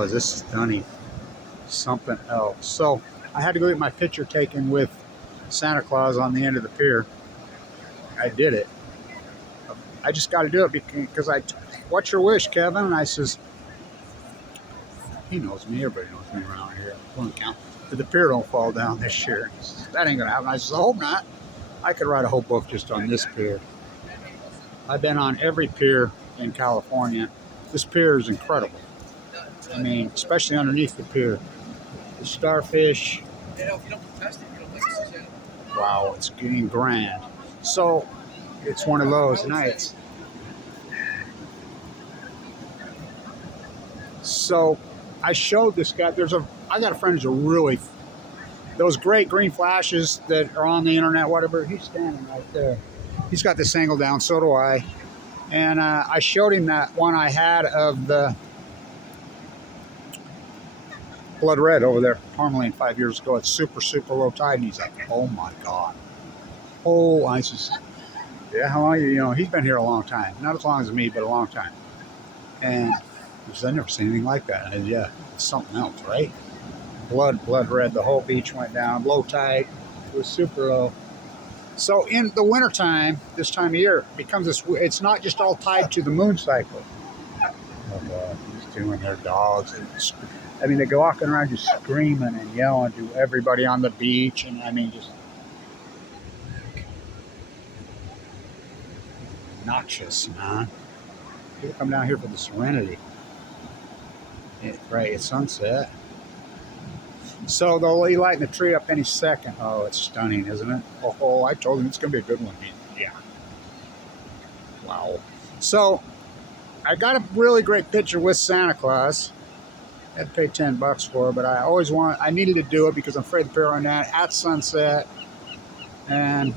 Oh, is this stunning? Something else. So I had to go get my picture taken with Santa Claus on the end of the pier. I did it. I just got to do it because what's your wish, Kevin? And I says, he knows me. Everybody knows me around here. Don't count. But the pier don't fall down this year. He says, that ain't gonna happen. I says, I hope not. I could write a whole book just on this pier. I've been on every pier in California. This pier is incredible. I mean, especially underneath the pier. The starfish. Wow, it's getting grand. So, it's one of those nights. So, I showed this guy. I got a friend who's those great green flashes that are on the internet, whatever. He's standing right there. He's got this angle down. So do I. And I showed him that one I had of the blood red over there, tourmaline 5 years ago. It's super, super low tide. And he's like, oh my God. Oh, I says, yeah, how long you know, he's been here a long time. Not as long as me, but a long time. And he says, I've never seen anything like that. And yeah, it's something else, right? Blood red. The whole beach went down. Low tide. It was super low. So in the wintertime, this time of year, it becomes this. It's not just all tied to the moon cycle. Oh God, these two and their dogs. I mean, they go walking around just screaming and yelling to everybody on the beach, and I mean, just obnoxious, man. People come down here for the serenity. Right at sunset. So they'll be lighting the tree up any second. Oh, it's stunning, isn't it? Oh, I told him it's going to be a good one. Yeah. Wow. So I got a really great picture with Santa Claus. I had to pay $10 for it, but I needed to do it because I'm afraid the pier on that at sunset. And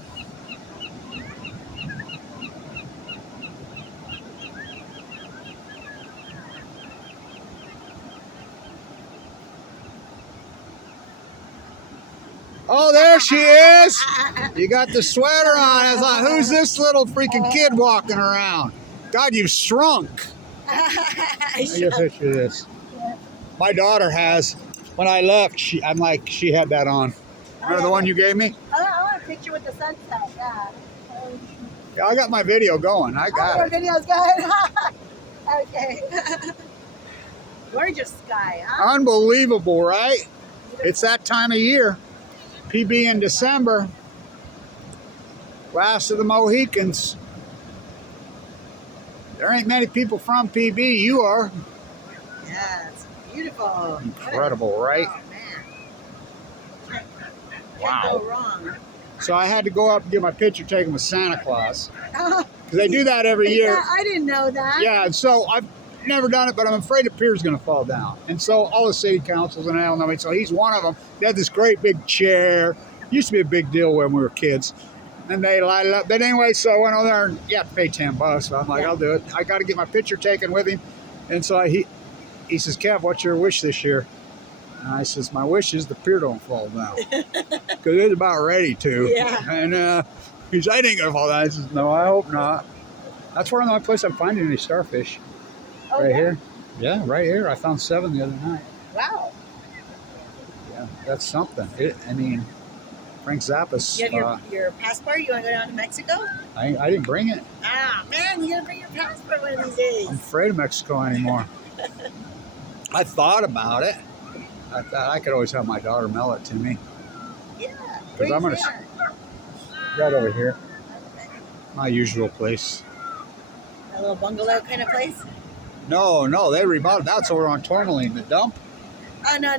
oh, there she is. You got the sweater on. I thought, who's this little freaking kid walking around? God, you've shrunk. I guess that's this. My daughter has. When I left, she had that on. Remember the one you gave me? I want a picture with the sunset, yeah. Yeah, I got my video going. I got it. Your video's good. Okay. Gorgeous sky, huh? Unbelievable, right? Beautiful. It's that time of year. PB in December. Last of the Mohicans. There ain't many people from PB. You are. Yeah, it's beautiful. Incredible, right? Oh, man. Wow. Can't go wrong. So I had to go up and get my picture taken with Santa Claus. Because they do that every year. I didn't know that. Yeah, and so I've never done it, but I'm afraid the pier's going to fall down. And so all the city councils and I don't know. So he's one of them. They had this great big chair. Used to be a big deal when we were kids. And they light it up. But anyway, so I went over there and you have to pay $10. So I'm like, I'll do it. I got to get my picture taken with him. And so he says, Kev, what's your wish this year? And I says, my wish is the pier don't fall down. Because it's about ready to. Yeah. And he says, I ain't going to fall down. I says, no, I hope not. That's one of the only places I'm finding any starfish. Oh, right yeah? here. Yeah, right here. I found 7 the other night. Wow. Yeah, that's something. I mean, Frank Zappa's. You have your passport? You want to go down to Mexico? I didn't bring it. Ah, man, you got to bring your passport one of these days. I'm afraid of Mexico anymore. I thought about it. I thought I could always have my daughter mail it to me. Yeah. Because I'm going to. Right over here. My usual place. A little bungalow kind of place? No, they remodeled. That's over on Tourmaline, the dump. Oh, no.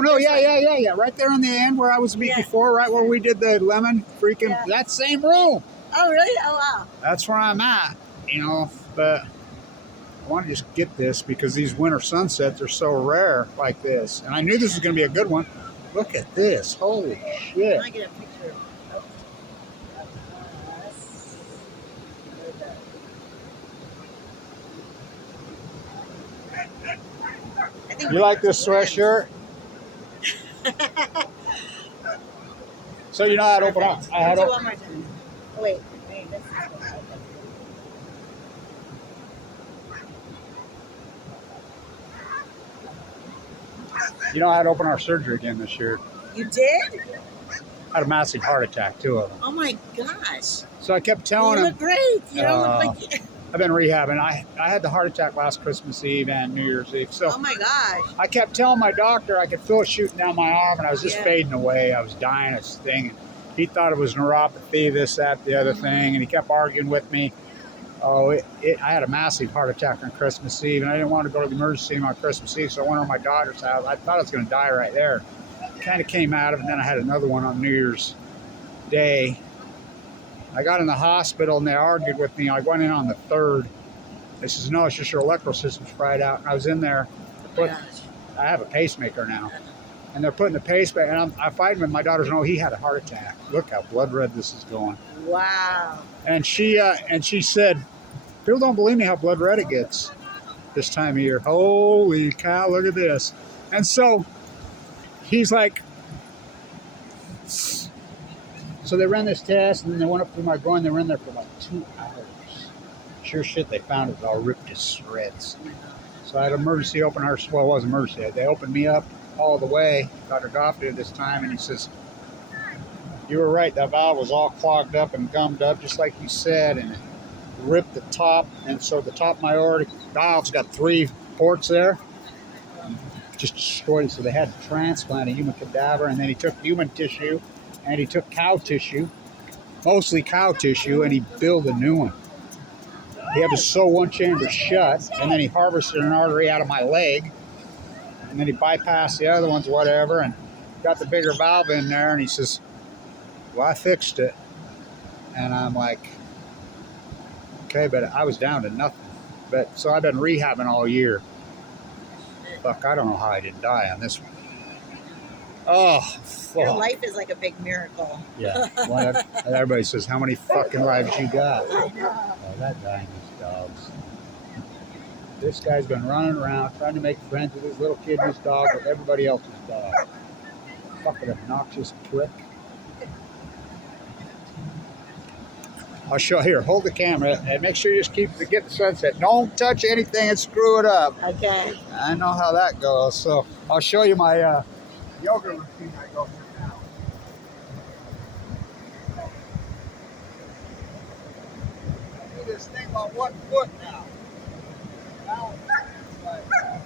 No, yeah. Right there on the end where I was before, right where we did the lemon freaking, that same room. Oh, really? Oh, wow. That's where I'm at, but I want to just get this because these winter sunsets are so rare like this. And I knew this was going to be a good one. Look at this. Holy shit. I get a picture. You like this sweatshirt? So you know how to open up. I had do one more time. Oh, wait. This is You know, I had to open our surgery again this year. You did? I had a massive heart attack, 2 of them. Oh my gosh. So I kept telling You him, look great. You don't look like. I've been rehabbing. I had the heart attack last Christmas Eve and New Year's Eve. So Oh my gosh. I kept telling my doctor I could feel it shooting down my arm, and I was just Yeah. fading away. I was dying of this thing. He thought it was neuropathy, this, that, the other thing, and he kept arguing with me. Oh, I had a massive heart attack on Christmas Eve, and I didn't want to go to the emergency room on Christmas Eve, so I went to my doctor's house. I thought I was going to die right there. Kind of came out of it, and then I had another one on New Year's Day. I got in the hospital, and they argued with me. I went in on the 3rd. They says, no, it's just your electrical system's fried out. And I was in there. Oh my gosh. I have a pacemaker now. And they're putting the pacemaker, and I'm fighting with my daughter's, no, he had a heart attack. Look how blood red this is going. Wow. And she said, people don't believe me how blood red it gets this time of year. Holy cow, look at this. And so he's like, so they ran this test, and then they went up through my groin. They were in there for like 2 hours. Sure shit, they found it all ripped to shreds. So I had an emergency open heart. Well, it wasn't emergency. They opened me up all the way. Dr. Goff did this time, and he says, you were right. That valve was all clogged up and gummed up, just like you said, and it ripped the top. And so the top of my aortic valve's got 3 ports there. Just destroyed it. So they had to transplant a human cadaver, and then he took human tissue, and he took cow tissue, mostly cow tissue, and he built a new one. He had to sew one chamber shut, and then he harvested an artery out of my leg, and then he bypassed the other ones, whatever, and got the bigger valve in there, and he says, well, I fixed it. And I'm like, okay, but I was down to nothing. But so I've been rehabbing all year. Fuck, I don't know how I didn't die on this one. Oh, fuck. Your life is like a big miracle. Yeah. Well, everybody says, how many fucking lives you got? I know. Oh, that dying is dogs. This guy's been running around trying to make friends with his little kid and his dog with everybody else's dog. Fucking obnoxious prick. I'll show here. Hold the camera and make sure you just get the sunset. Don't touch anything and screw it up. Okay. I know how that goes. So I'll show you my yoga routine I go through now. I do this thing on 1 foot now. Balance like that.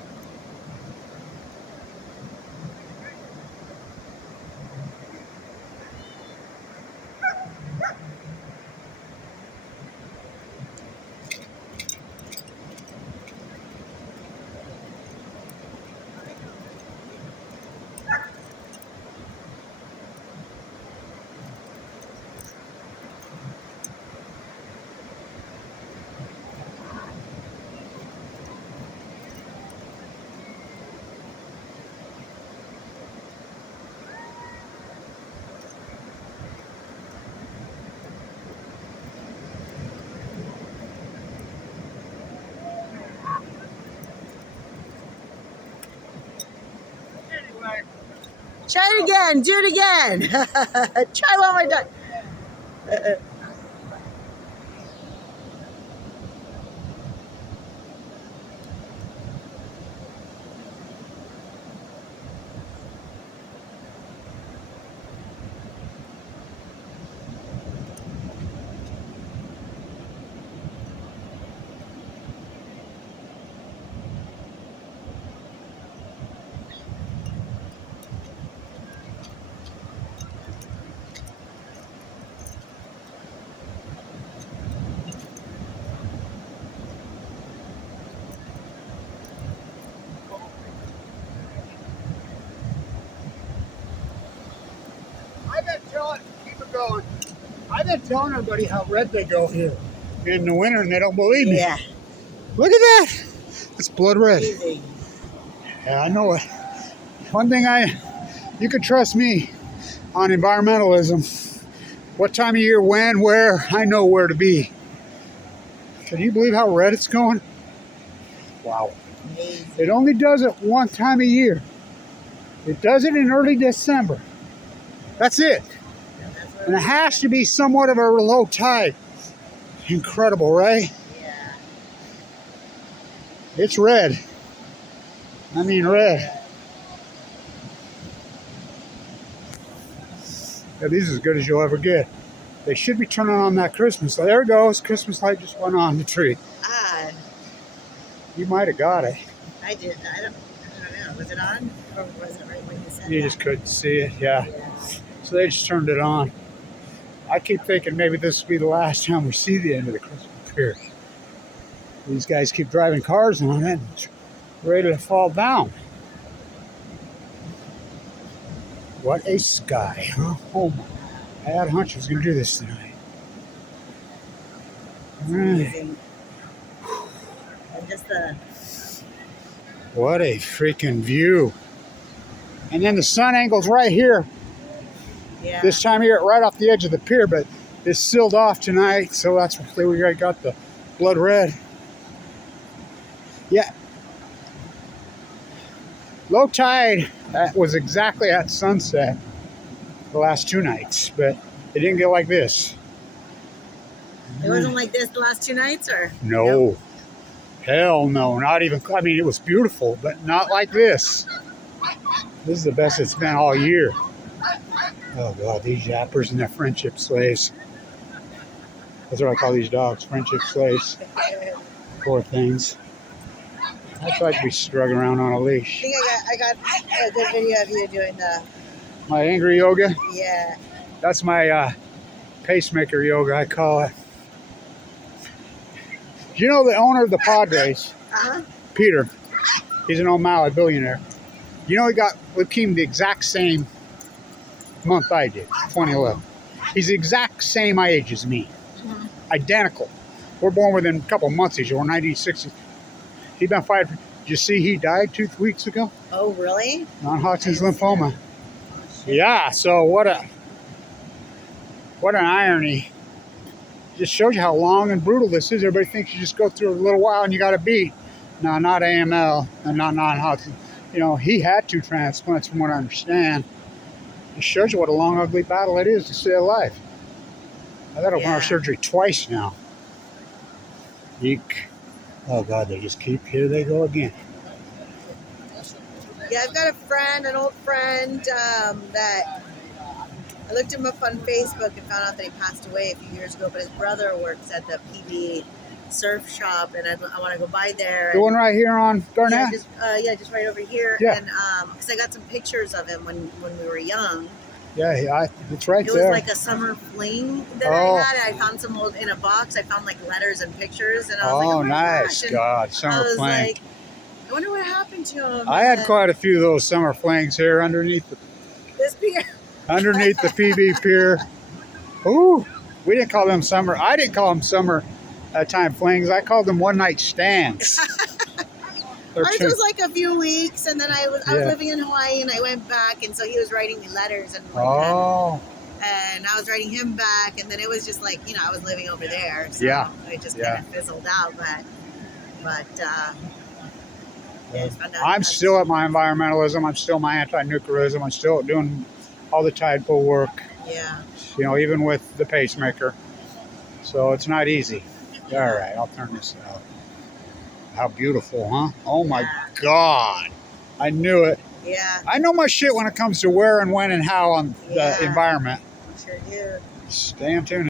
Anyway. Try it again. Do it again. Try one more time. Keep it going. I've been telling everybody how red they go here in the winter, and they don't believe me. Yeah. Look at that. It's blood red. Easy. Yeah, I know it. One thing you can trust me on environmentalism. What time of year, when, where, I know where to be. Can you believe how red it's going? Wow. Amazing. It only does it one time a year. It does it in early December. That's it. And it has to be somewhat of a low tide. Incredible, right? Yeah. It's red. I mean red. Yeah, these are as good as you'll ever get. They should be turning on that Christmas light. There it goes. Christmas light just went on the tree. Ah, You might have got it. I did. I don't know. Was it on? Or was it right when you said You that? just couldn't see it. Yeah. Yeah. So they just turned it on. I keep thinking maybe this will be the last time we see the end of the Christmas Pier. These guys keep driving cars on it, and it's ready to fall down. What a sky, huh? Oh my. I had a hunch I was going to do this tonight. Amazing. And just the What a freaking view. And then the sun angle's right here. yeah. This time here, right off the edge of the pier, but it's sealed off tonight, so that's why we got the blood red. Yeah. Low tide was exactly at sunset the last 2 nights, but it didn't get like this. It wasn't like this the last 2 nights, or No. Nope. Hell no. Not even, I mean, it was beautiful, but not like this. This is the best it's been all year. Oh, God, these yappers and their friendship slaves. That's what I call these dogs, friendship slaves. Poor things. I'd like to be struggling around on a I leash. think I got a good video of you doing the My angry yoga, yeah. that's my pacemaker yoga, I call it. You know the owner of the Padres, Uh-huh. Peter, he's an O'Malley billionaire. You know he got leukemia the exact same month I did, 2011. He's the exact same my age as me. Mm-hmm. Identical. We're born within a couple of months each other, 1960s. He's been fighting. Did you see he died 2 weeks ago? Oh, really? Non-Hodgkin's lymphoma. Yeah, so what an irony. Just shows you how long and brutal this is. Everybody thinks you just go through a little while and you got to beat. No, not AML and not non-Hodgkin. You know, he had 2 transplants from what I understand. It shows you what a long, ugly battle it is to stay alive. I've had open heart surgery twice now. Eek. Oh, God, they just keep, here they go again. Yeah, I've got a friend, an old friend, that I looked him up on Facebook and found out that he passed away a few years ago, but his brother works at the PB surf shop, and I want to go by there. The one right here on Garnett? Just right over here. Yeah. And because I got some pictures of him when we were young. Yeah, it's right It there. was like a summer fling that I had. I found some old in a box. I found like letters and pictures, and I was like, oh my nice. gosh. And God, I summer was fling. like, I wonder what happened to him. I had quite a few of those summer flings here underneath this pier. underneath the PB Pier. Ooh, we didn't call them summer. I didn't call them summer time flings. I called them one night stands. Ours was like a few weeks, and then I was Yeah. living in Hawaii, and I went back, and so he was writing me letters, and and I was writing him back, and then it was just like, you know, I was living over there, so Yeah. it just kind of fizzled out, but I'm still at my environmentalism. I'm still my anti-nuclearism. I'm still doing all the tide pool work, yeah. you know, even with the pacemaker. So it's not easy. All right, I'll turn this out. How beautiful, huh? Oh my God. I knew it. Yeah. I know my shit when it comes to where and when and how on the Yeah. environment. Sure do. Stay in tune.